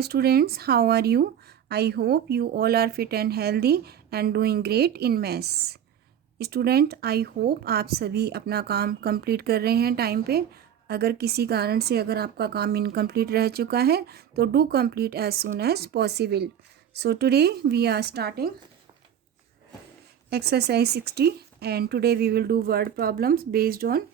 Students, how are you? I hope you all are fit and healthy and doing great in maths. Student, I hope आप सभी अपना काम complete कर रहे हैं टाइम पे. अगर किसी कारण से अगर आपका काम इनकम्प्लीट रह चुका है तो do complete as soon as possible. So today we are starting exercise 60 and today we will do word problems based on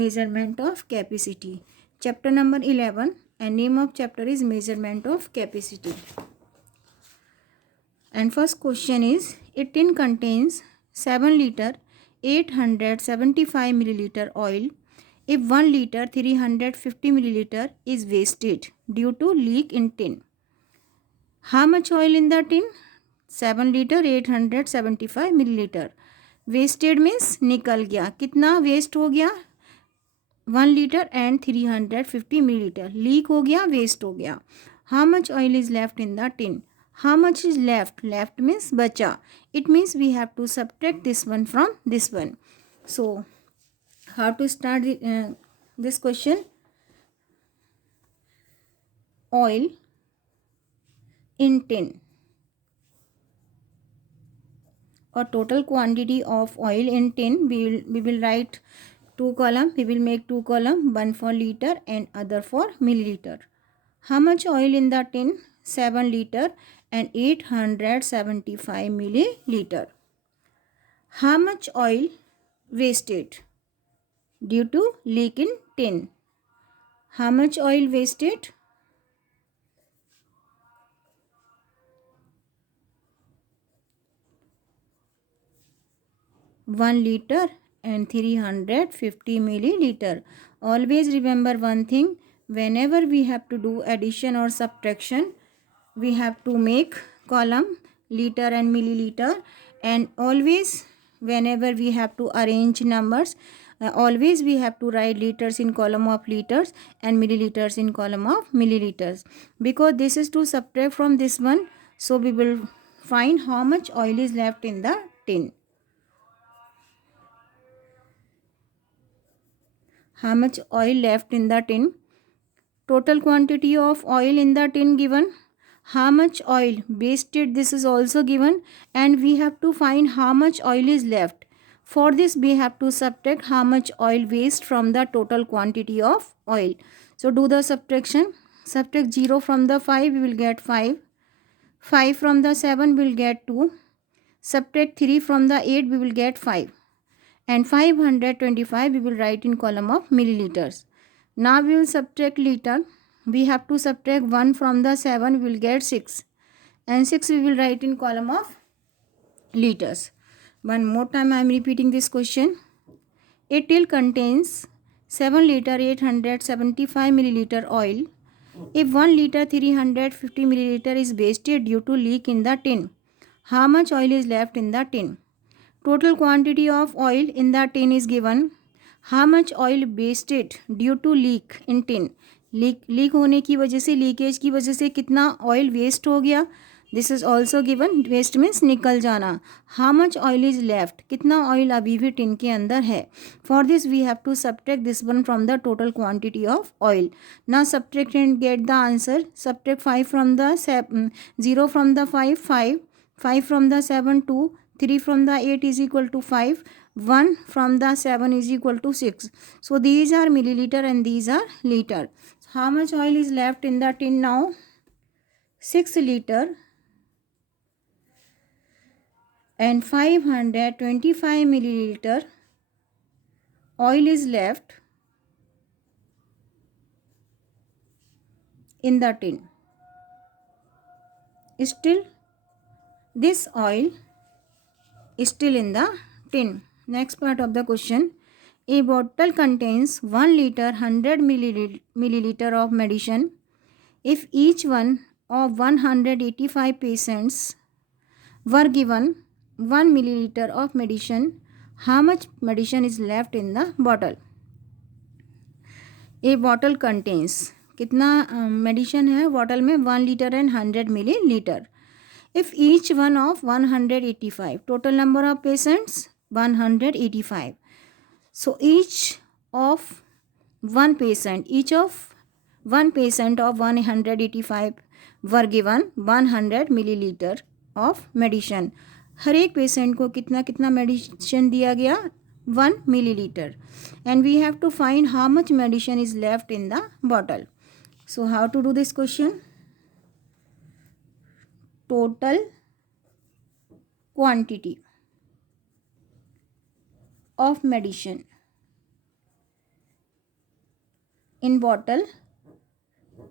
measurement of capacity. Chapter number 11 and name of chapter is measurement of capacity. And first question is, a tin contains 7 liter 875 milliliter oil. If 1 liter 350 milliliter is wasted due to leak in tin, how much oil in the tin? 7 liter 875 milliliter. Wasted means निकल गया. कितना waste हो गया? 1 litre and 350 millilitre. Leak हो गया, waste हो गया. How much oil is left in the tin? How much is left? Left means बचा. It means we have to subtract this one from this one. So how to start this question? Oil in tin or total quantity of oil in tin, we will write two column. We will make two column, one for liter and other for milliliter. How much oil in the tin? 7 liter and 875 milliliter. How much oil wasted due to leak in tin? How much oil wasted? 1 liter and 350 milliliter. Always remember one thing, whenever we have to do addition or subtraction, we have to make column liter and milliliter, and always whenever we have to arrange numbers, always we have to write liters in column of liters and milliliters in column of milliliters, because this is to subtract from this one. So we will find how much oil is left in the tin. How much oil left in the tin? Total quantity of oil in the tin given. How much oil wasted, this is also given, and we have to find how much oil is left. For this we have to subtract how much oil waste from the total quantity of oil. So do the subtraction. Subtract 0 from the 5, we will get 5. 5 from the 7 we will get 2. Subtract 3 from the 8, we will get 5. And 525 we will write in column of milliliters. Now we will subtract liter. We have to subtract 1 from the 7, we will get 6. And 6 we will write in column of liters. One more time I am repeating this question. A till contains 7 liter 875 milliliter oil. If 1 liter 350 milliliter is wasted due to leak in the tin, how much oil is left in the tin? Total quantity of oil in the tin is given. How much oil wasted due to leak in tin? Leak होने की वजह से, leakage की वजह से कितना oil waste हो गया? This is also given. Waste means निकल जाना. How much oil is left? कितना ऑयल अभी भी टिन के अंदर है? For this we have to subtract this one from the total quantity of oil. Now subtract and get the answer. Subtract 5 from the 0 from the 5, 5 from the 7, 2, 3 from the 8 is equal to 5, 1 from the 7 is equal to 6. So these are milliliter and these are liter. How much oil is left in the tin now? 6 liter and 525 milliliter oil is left in the tin. Still this oil is still in the tin. Next part of the question. A bottle contains 1 liter 100 milliliter of medicine. If each one of 185 patients were given 1 milliliter of medicine, how much medicine is left in the bottle? A bottle contains, कितना medicine है bottle में? 1 litre and 100 millilitre. If each one of 185, total number of patients 185. So each of one patient of 185 were given 100 millilitre of medicine. हर एक patient को कितना कितना medicine दिया गया? 1 millilitre. And we have to find how much medicine is left in the bottle. So how to do this question? Total quantity of medicine in bottle,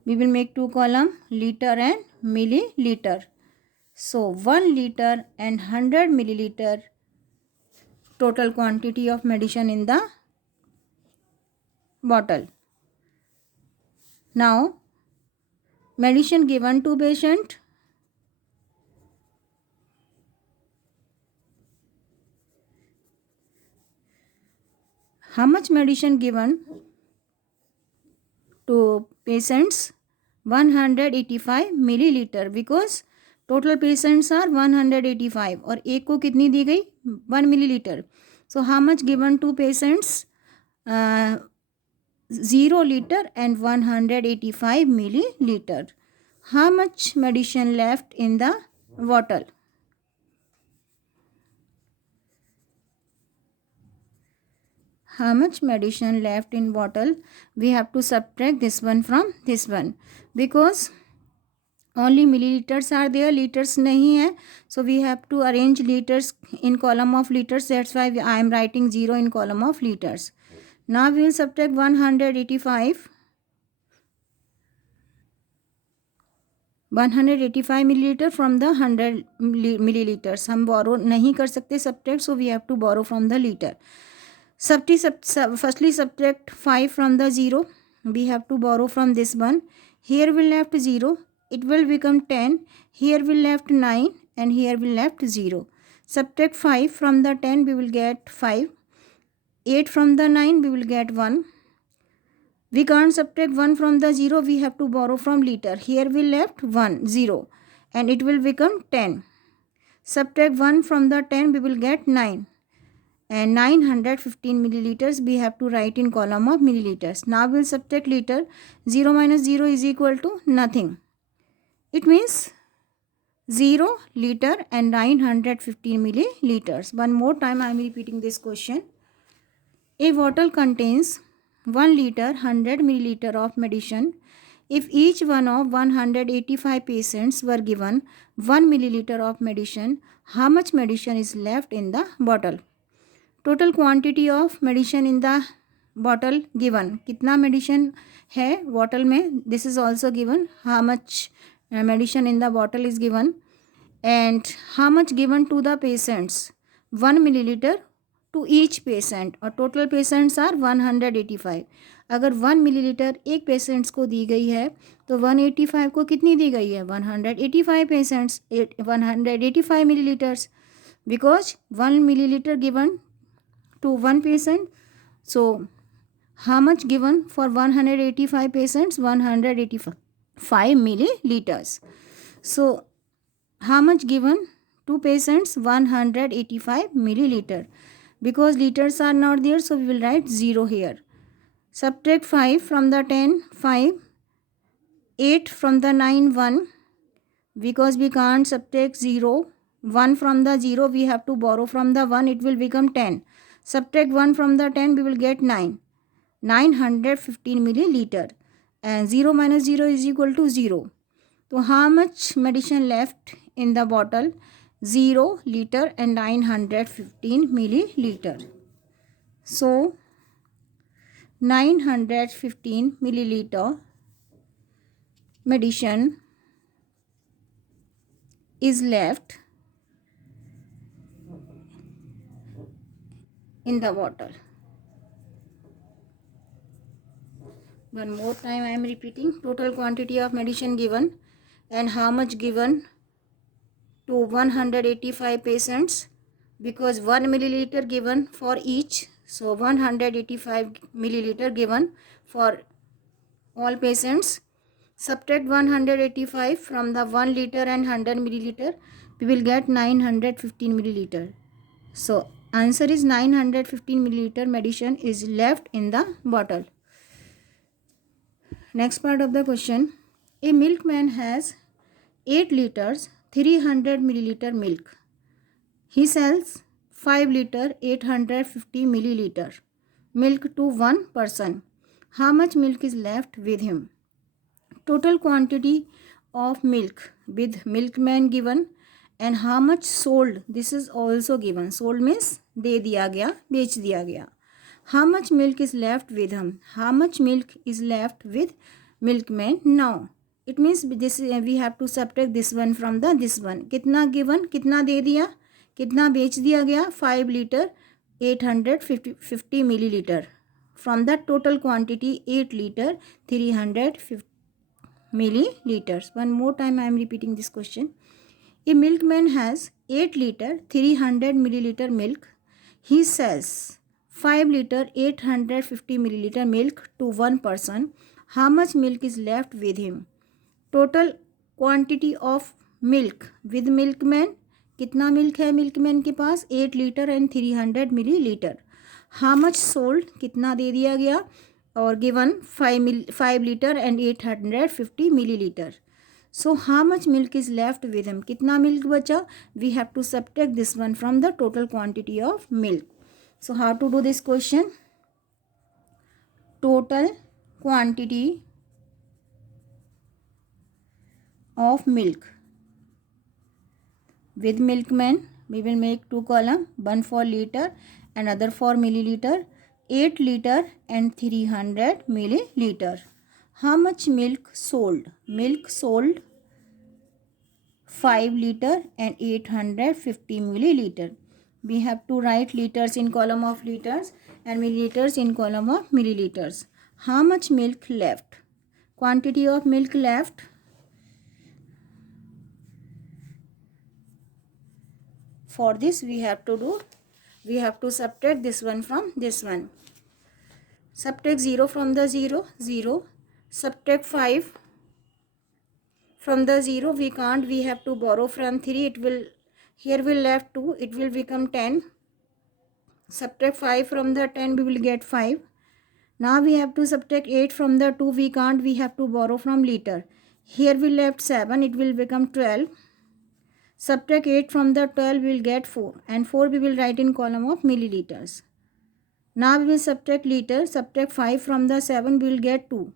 we will make two column, liter and milliliter. So 1 liter and 100 milliliter total quantity of medicine in the bottle. Now medicine given to patient, how much medicine given to patients? 185 milliliter, because total patients are 185 और एक को कितनी दी गई? 1 milliliter. So how much given to patients? 0 liter and 185 milliliter. How much medicine left in the bottle? How much medicine left in bottle? We have to subtract this one from this one, because only milliliters are there, liters नहीं है. So we have to arrange liters in column of liters. That's why I am writing 0 in column of liters. Now we will subtract 185 milliliter from the 100 milliliters. हम borrow नहीं कर सकते subtract, so we have to borrow from the liter. Firstly subtract 5 from the 0. We have to borrow from this one. Here we left 0. It will become 10. Here we left 9 and here we left 0. Subtract 5 from the 10, we will get 5. 8 from the 9, we will get 1. We can't subtract 1 from the 0. We have to borrow from liter. Here we left 1, 0 and it will become 10. Subtract 1 from the 10, we will get 9. And 915 milliliters we have to write in column of milliliters. Now we will subtract liter. 0 minus 0 is equal to nothing. It means 0 liter and 915 milliliters. One more time I am repeating this question. A bottle contains 1 liter 100 milliliter of medicine. If each one of 185 patients were given 1 milliliter of medicine, how much medicine is left in the bottle? Total quantity of medicine in the bottle given. कितना medicine है bottle में? This is also given. How much medicine in the bottle is given and how much given to the patients? 1 millilitre to each patient और total patients are 185. अगर 1 millilitre एक patients को दी गई है तो 185 को कितनी दी गई है? 185 patients, 185 millilitres, because 1 millilitre given to one patient. So how much given for 185 patients? 185 milliliters. So how much given to patients? 185 milliliter. Because liters are not there, so we will write 0 here. Subtract 5 from the 10, 5. 8 from the 9, 1. Because we can't subtract 0. 1 from the 0, we have to borrow from the 1. It will become 10. Subtract 1 from the 10, we will get 9. 915 milliliter. And 0 minus 0 is equal to 0. So how much medicine left in the bottle? 0 liter and 915 milliliter. So 915 milliliter medicine is left in the bottle. One more time I am repeating. Total quantity of medicine given and how much given to 185 patients, because 1 milliliter given for each. So 185 milliliter given for all patients. Subtract 185 from the 1 liter and 100 milliliter. We will get 915 milliliter. So answer is 915 milliliter medicine is left in the bottle. Next part of the question. A milkman has 8 liters 300 milliliter milk. He sells 5 liter 850 milliliter milk to one person. How much milk is left with him? Total quantity of milk with milkman given and how much sold, this is also given. Sold means दे दिया गया, बेच दिया गया. How much milk is left with him? How much milk is left with milkman now? It means this we have to subtract this one from the this one. कितना given, कितना दे दिया, कितना बेच दिया गया? 5 liter 850 milliliter. From the total quantity 8 liter 350 milliliters. One more time I am repeating this question. A milkman has 8 liter 300 milliliter milk. He sells 5 liter 850 milliliter milk to one person. How much milk is left with him? Total quantity of milk with milkman. कितना milk है milkman के पास? 8 litre and 300 millilitre. How much sold, कितना दे दिया गया, और given 5 litre and 850 millilitre. So how much milk is left with him, कितना मिल्क बचा? We have to subtract this one from the total quantity of milk. So how to do this question? Total quantity of milk with milkman, we will make two column, one for liter and other for milliliter. 8 liter and 300 milliliter. How much milk sold? Milk sold 5 liter and 850 milliliter. We have to write liters in column of liters and milliliters in column of milliliters. How much milk left? Quantity of milk left. For this we have to subtract this one from this one. Subtract 0 from the 0, 0. Subtract 5 from the 0. We can't, we have to borrow from 3. It will, here will left 2, it will become 10. Subtract 5 from the 10, we will get 5. Now we have to subtract 8 from the 2. We can't, we have to borrow from liter. Here we left 7, it will become 12. Subtract 8 from the 12, we will get 4, and 4 we will write in column of milliliters. Now we will subtract liter. Subtract 5 from the 7, we will get 2,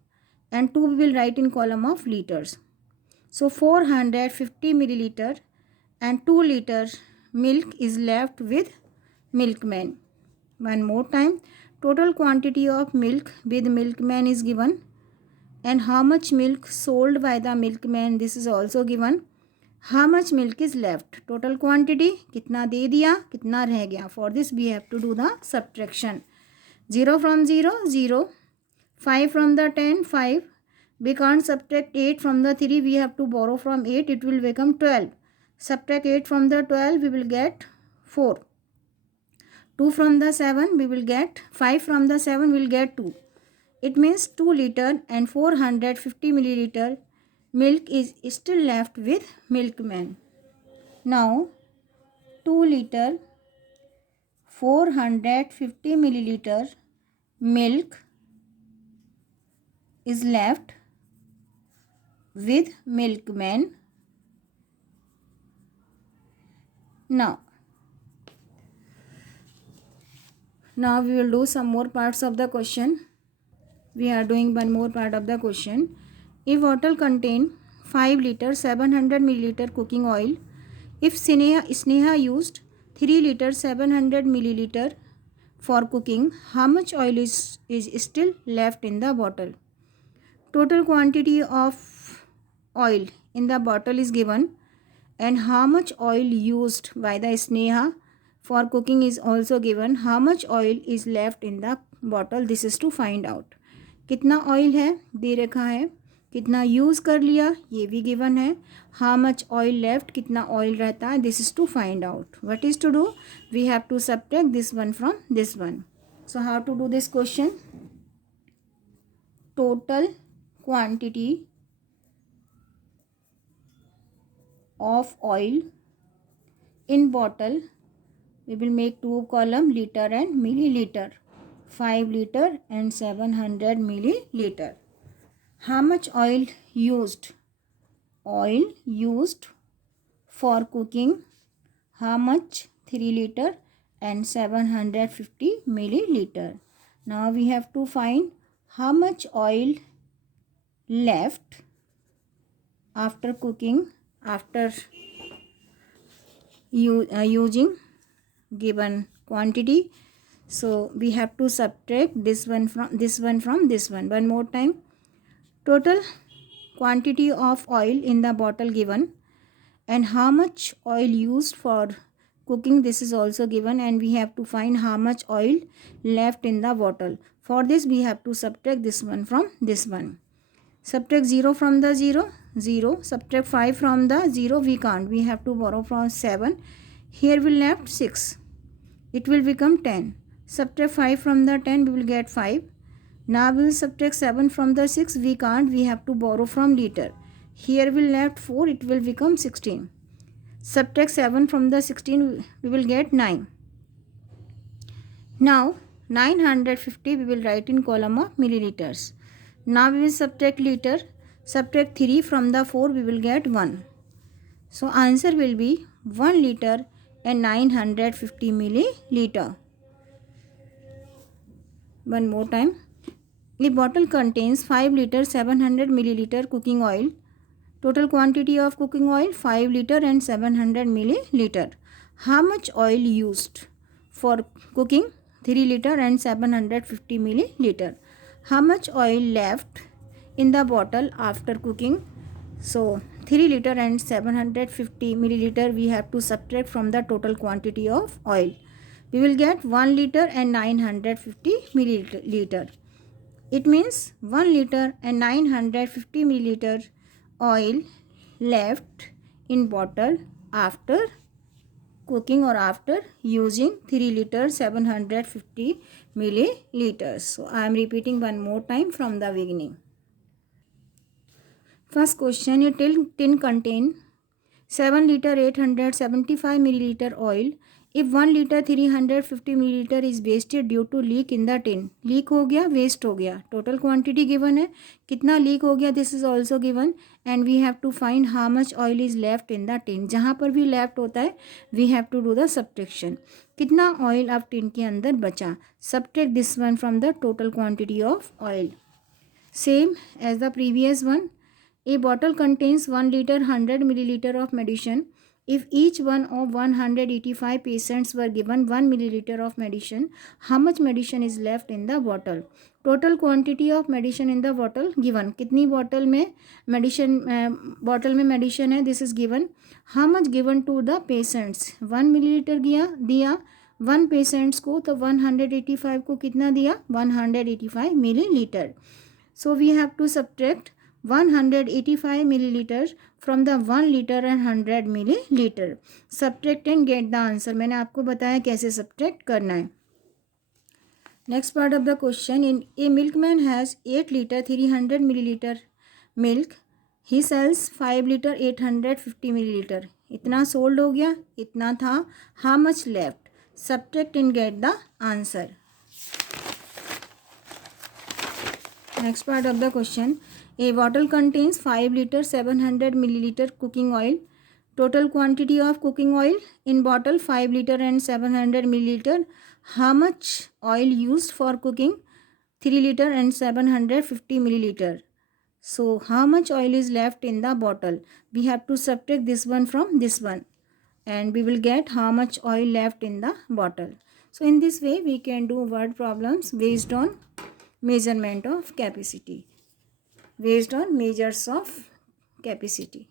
and 2 we will write in column of liters. So 450 milliliter and 2 liter milk is left with milkman. One more time, total quantity of milk with milkman is given, and how much milk sold by the milkman, this is also given. How much milk is left? Total quantity, कितना दे दिया, कितना रह गया. For this we have to do the subtraction. 0 from 0, 0. 5 from the 10, 5. We can't subtract 8 from the 3. We have to borrow from 8. It will become 12. Subtract 8 from the 12. We will get 4. 2 from the 7. We will get 5 from the 7. We will get 2. It means 2 liter and 450 milliliter milk is still left with milkman. Now 2 liter 450 milliliter milk is left with milkman. Now we will do some more parts of the question. We are doing one more part of the question. A bottle contain 5 liter 700 milliliter cooking oil. If Sneha used 3 liter 700 milliliter for cooking, how much oil is still left in the bottle? Total quantity of oil in the bottle is given, and how much oil used by the Sneha for cooking is also given. How much oil is left in the bottle, this is to find out. कितना oil है दे रखा है, कितना use कर लिया ये भी given है. हाउ मच ऑयल लेफ्ट, कितना ऑयल रहता है, this is to find out. What is to do? We have to subtract this one from this one. So how to do this question? Total quantity of oil in bottle, we will make two column, liter and milliliter. 5 liter and 700 milliliter. How much oil used? oil used for cooking? How much? 3 liter and 750 milliliter. Now we have to find how much oil left after cooking, after using given quantity. So we have to subtract this one from this one from this one. One more time. Total quantity of oil in the bottle given, and how much oil used for cooking, this is also given, and we have to find how much oil left in the bottle. For this we have to subtract this one from this one. Subtract 0 from the 0, 0. Subtract 5 from the 0, we can't. We have to borrow from 7. Here we left 6. It will become 10. Subtract 5 from the 10, we will get 5. Now we will subtract 7 from the 6, we can't. We have to borrow from liter. Here we left 4, it will become 16. Subtract 7 from the 16, we will get 9. Now 950 we will write in column of milliliters. Now we will subtract liter. Subtract 3 from the 4, we will get 1. So answer will be 1 liter and 950 milliliter. One more time. A bottle contains 5 liter 700 milliliter cooking oil. Total quantity of cooking oil 5 liter and 700 milliliter. How much oil used for cooking? 3 liter and 750 milliliter. How much oil left in the bottle after cooking? So 3 liter and 750 milliliter we have to subtract from the total quantity of oil. We will get 1 liter and 950 milliliter. It means 1 liter and 950 milliliter oil left in bottle after cooking or after using 3 liter 750 milliliters. So I am repeating one more time from the beginning. First question, a tin contain 7 liter 875 milliliter oil. If 1 liter 350 milliliter is wasted due to leak in the tin. Leak हो गया, waste हो गया. Total quantity given है. कितना leak हो गया, this is also given, and we have to find how much oil is left in the tin. जहाँ पर भी left होता है we have to do the subtraction. कितना oil अब tin के अंदर बचा. Subtract this one from the total quantity of oil. Same as the previous one. A bottle contains 1 liter 100 milliliter of medicine. If each one of 185 patients were given 1 milliliter of medicine, how much medicine is left in the bottle? Total quantity of medicine in the bottle given. कितनी bottle में medicine है, this is given. How much given to the patients? 1 milliliter दिया 1 patients को, तो 185 को कितना दिया? 185 milliliter. So we have to subtract 185 milliliters from the 1 liter and 100 milliliter. Subtract and get the answer. मैंने आपको बताया कैसे subtract करना है. Next part of the question. In a milkman has 8 liter 300 milliliter milk. He sells 5 liter 850 milliliter. इतना sold हो गया, इतना था. How much left? Subtract and get the answer. Next part of the question. A bottle contains 5 liter 700 milliliter cooking oil. Total quantity of cooking oil in bottle 5 liter and 700 milliliter. How much oil used for cooking? 3 liter and 750 milliliter. So how much oil is left in the bottle? We have to subtract this one from this one, and we will get how much oil left in the bottle. So in this way we can do word problems based on measurement of capacity, based on measures of capacity.